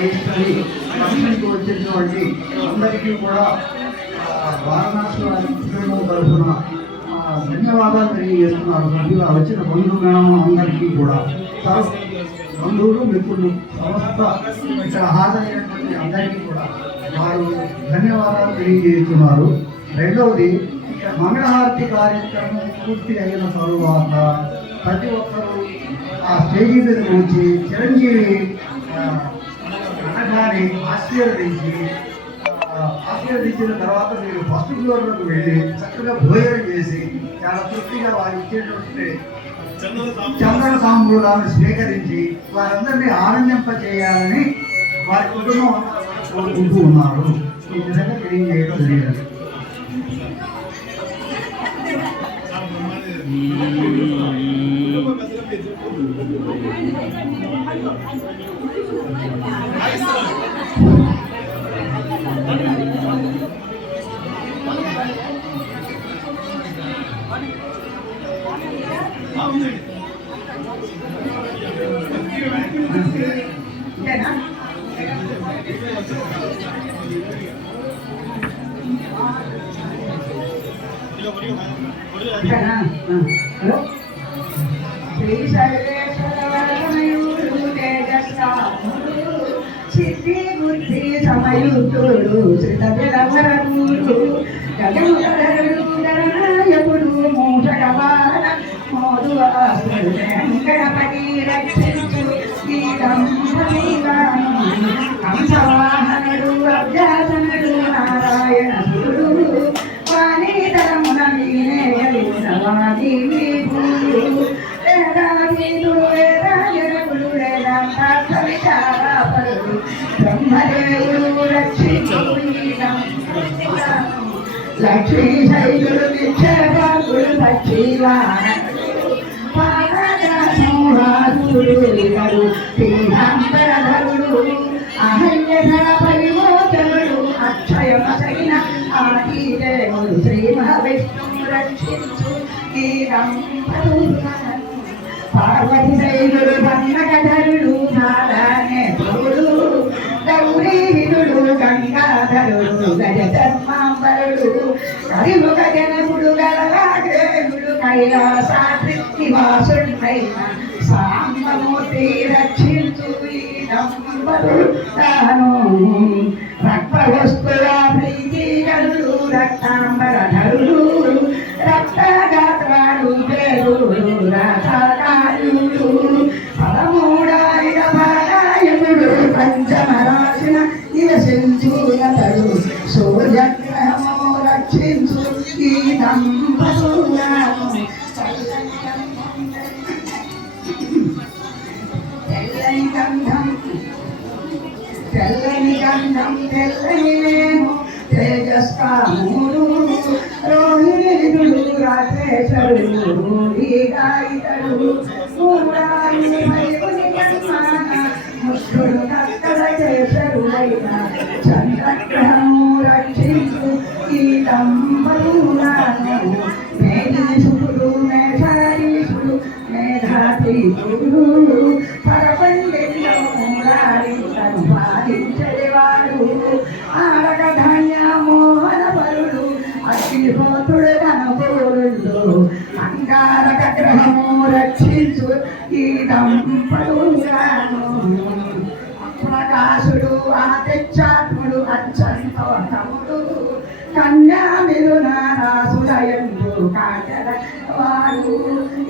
వచ్చేటువంటి వచ్చినటువంటి అందరికీ కూడా ఆ, వారణాసి కుటుంబం తరఫున ధన్యవాదాలు తెలియజేస్తున్నారు. మధ్యలో వచ్చిన బంధుగణం అందరికీ కూడా. బంధువులు మిత్రులు సమస్త ఇక్కడ హాజరైనటువంటి అందరికీ కూడా వారు ధన్యవాదాలు తెలియజేస్తున్నారు. రెండవది మంగళహారతి కార్యక్రమం పూర్తి అయిన తరువాత ప్రతి ఒక్కరూ ఆ స్టేజీ మీద నుంచి చిరంజీవి అనగానే ఆశీర్వదించి ఆ, ఆశీర్వదించిన తర్వాత మీరు ఫస్ట్ ఫ్లోర్లోకి వెళ్ళి చక్కగా భోజనం చేసి చాలా తృప్తిగా వారు ఇచ్చేటువంటి చంద్ర తాంబూలాన్ని స్వీకరించి వారందరినీ ఆనందింపజేయాలని వారి కుటుంబం కోరుకుంటూ ఉన్నారు. ఈ విధంగా తెలియజేయడం జరిగింది. సిద్ధి బుద్ధి సమయుతుడు శ్రిత గజముఖరుడు గణనాయకుడు మోదు రక్షించు గీతం భవిగాను కంసవాహనుడు అభ్యాసనుడు నారాయణుడు వాణీతరమున వీణే కలిగినవాది విభూడు వేదాధీతుడు వేదాయకుడు వేదాంత బ్రహ్మదేవుడు లక్ష్మీ శైలుడు నిక్షేపాకుడు పక్షివాహనుడు పాదరాసంహాసుడు ఇతడు అహల్యధర పరిమోచనుడు అక్షయమసగిన ఆదిదేవుడు శ్రీ మహావిష్ణువు రక్షించు గీతం పార్వతి శైలుడు భన్నకధరుడు గంగాధరుడు గజధర్మాంబరుడు కరిముఖ జనకుడు గలలాగ్రేయుడు కైలాసాద్రి నివాసుడైన సాంబమూర్తి రక్షించు తాను రక్తవస్తుల ప్రీతిగరుడు రక్తాంబరధరుడు రక్తగాత్రాలు పేరుడు రథకారుడు పదమూడాయిన పారాయణుడు పంచమ గంధం తెల్లని వేము తేజస్కాముడు రోహిణుడు రాజేశ్వరుడు ఈగాయితడు చంద్రగ్రహము రక్షించు ఈ దంపతులను ప్రకాశుడు ఆదిత్యాత్ముడు అచ్చంతోత్తముడు కన్యామిలు నారాసులయందు కాచర వారు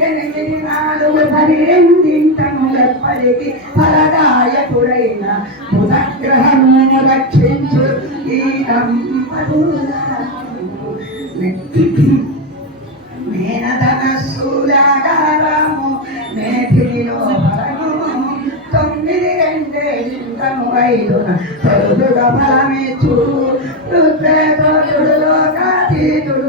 ఎనిమిది నాలుగు పదిహేందింటను ఎప్పటికి ఫలదాయకుడైన బుధగ్రహము రక్షించు ఈ దంపతులను ఇంకము ఐదున ఫలమిచ్చు రుద్రతోడు లోకాతీతుడు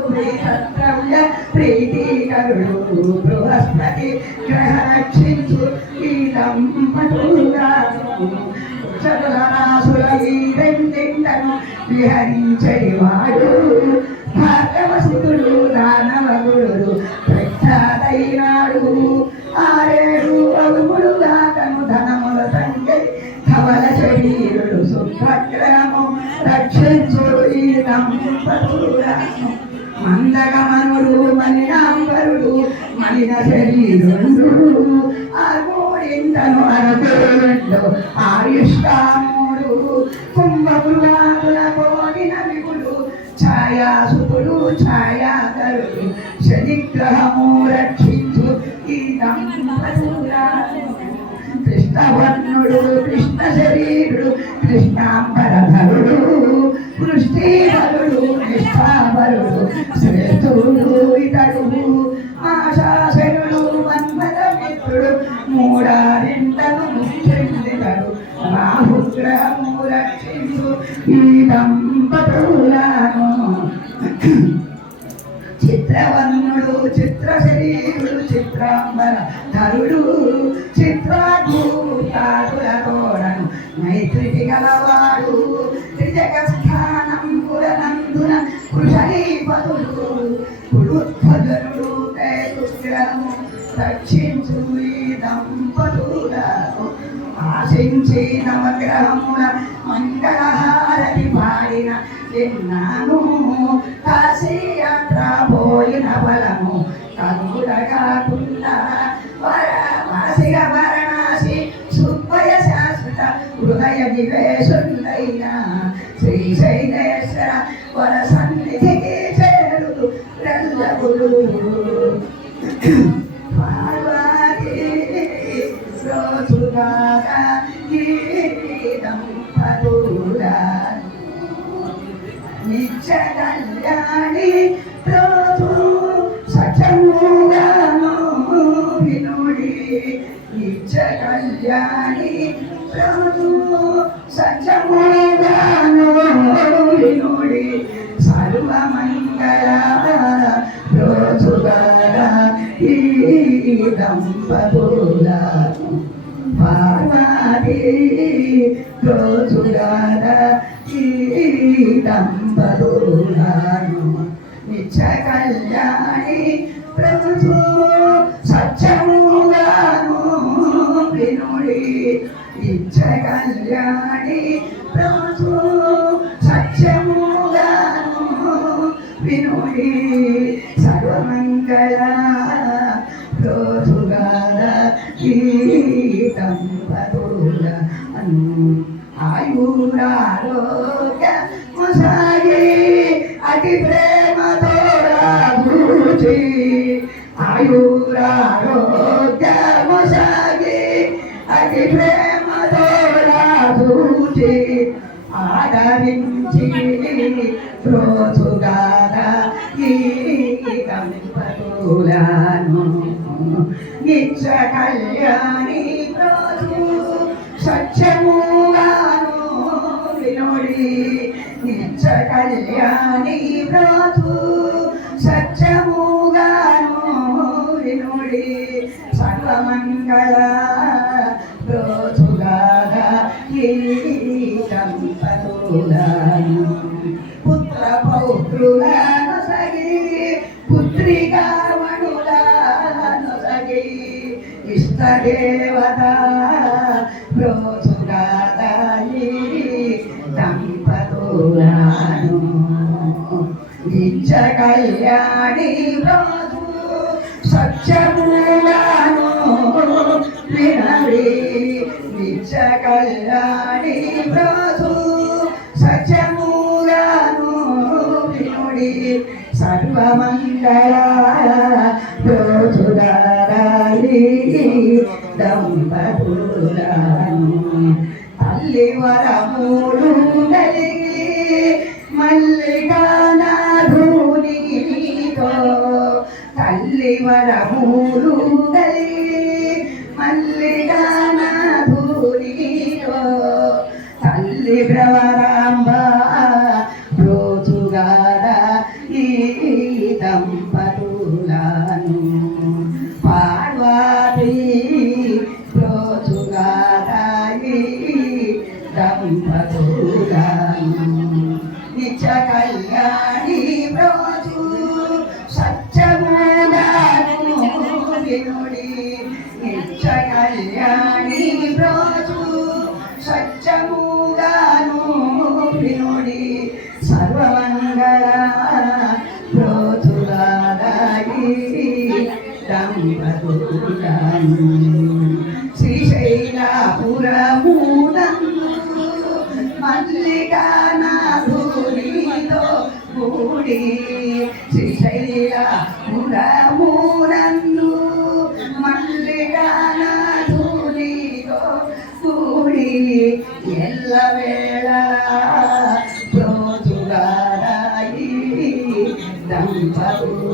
ప్రీతికరుడు బృహస్పతి గ్రహ ఈ దంపతులను చదులనాసుల ఈ రెండింటను విహరించేవాడు భాగవసుతుడు మందగమనుడు మలినాంబరుడు మలిన శరీరుడు ఆర్మూడింతను అనుకోండు ఆయుష్కాముడు కుంభమృగాదుల కోడిన విపుడు ఛాయాసుతుడు ఛాయాకరుడు శనిగ్రహము రక్షించు ఈ కృష్ణవర్ణుడు కృష్ణ శరీరుడు కృష్ణాంబరధరుడు. ధరుడు చిత్రాభూతాదుల తోడను మైత్రికి గలవాడు త్రిజగ స్థానం పురనందున కృషణీపదుడు కుడుధ్వజనుడు తేజుగ్రహము రక్షించు ఈ దంపతులను ఆశించి నవగ్రహముల మంగళహారతి పాడిన విన్నాను కాశీ హృదయ నివేశుండైన శ్రీశైలేశ్వర వర సన్నిధికి చేరుదు ఎల్లప్పుడు పార్వతీ రోజుగాగా నిత్య కళ్యాణి ప్రభు వినుడి నిత్య కళ్యాణి దంపతులను పార్వతీ రోజుగార ఈ దంపతులను నిత్య కళ్యాణి ప్రభు కళ్యాణి ప్రభు సత్యముగాను వినుడి సర్వమంగళ రోజుగాల ఈ దంపతుల ఆయురారోగ్య ముసాగి అతి ప్రేమతో రాజుచి ఆయురారోగ్య ముసాగి అతి ప్రేమ రోజుగాల ఈ నిత్య కళ్యాణి రోజు సత్యముగాను వినుడి నిత్య కళ్యాణి రోజు సత్యముగాను వినుడి సర్వమంగళ పౌత్రులను సగి పుత్రికామణులను సగి. ఇష్టదేవత రోజుగాదాయి దంపతులను నిత్య కళ్యాణి రోజు సత్యములను వినడి నిత్య కళ్యాణి రోజు సత్యము వినుడి సర్వమంగళ రోజుదారి దంపతులను తల్లి వరములు కలిగి మల్లికానాధునితో తల్లి వరములు కలిగి మల్లికానాధునితో తల్లి భ్రవరాంబ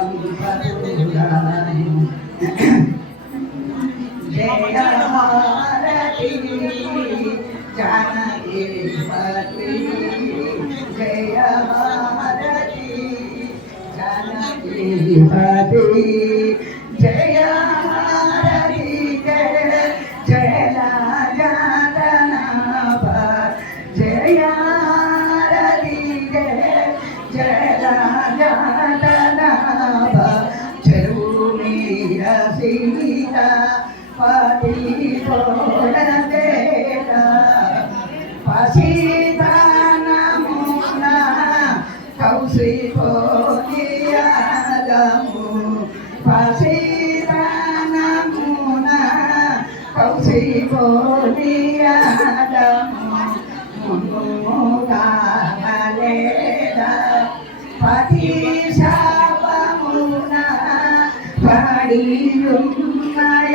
I'm శ్రీత పటి పోడేత పసిధానమున కౌశి పోయము పసిధానమున కౌశి పోయము మును కాలేద పతిశా പാടിയും മഴ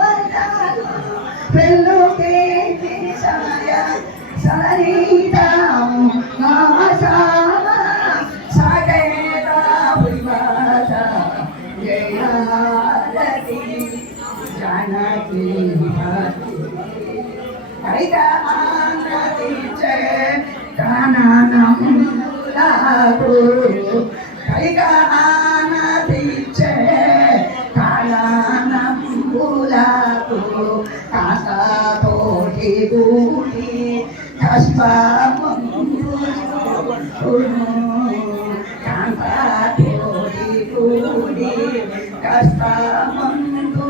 Hello. పూలకు కాకాతోటి గూటి కాంతోటి గూడి కష్టమందు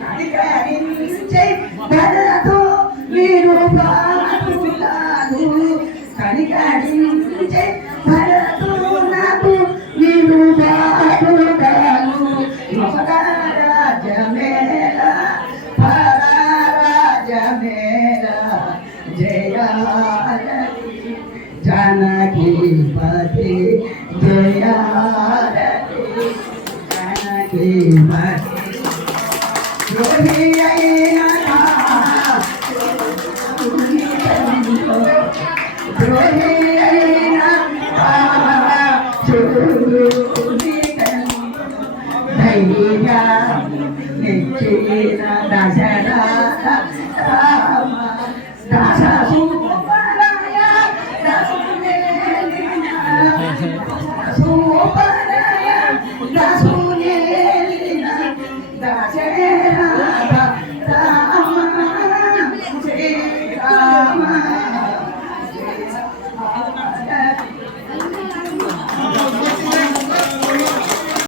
కనికరించే ధరతో మీరు పాటులాదు కనికరించే ధరతో నాకు మీరు పాటులాదు మొదట జనకీపతి జయా జనకీపతి జోహి అయినా జోహి అయినా చూడు దయ్యా నిచ్చిన దశరథ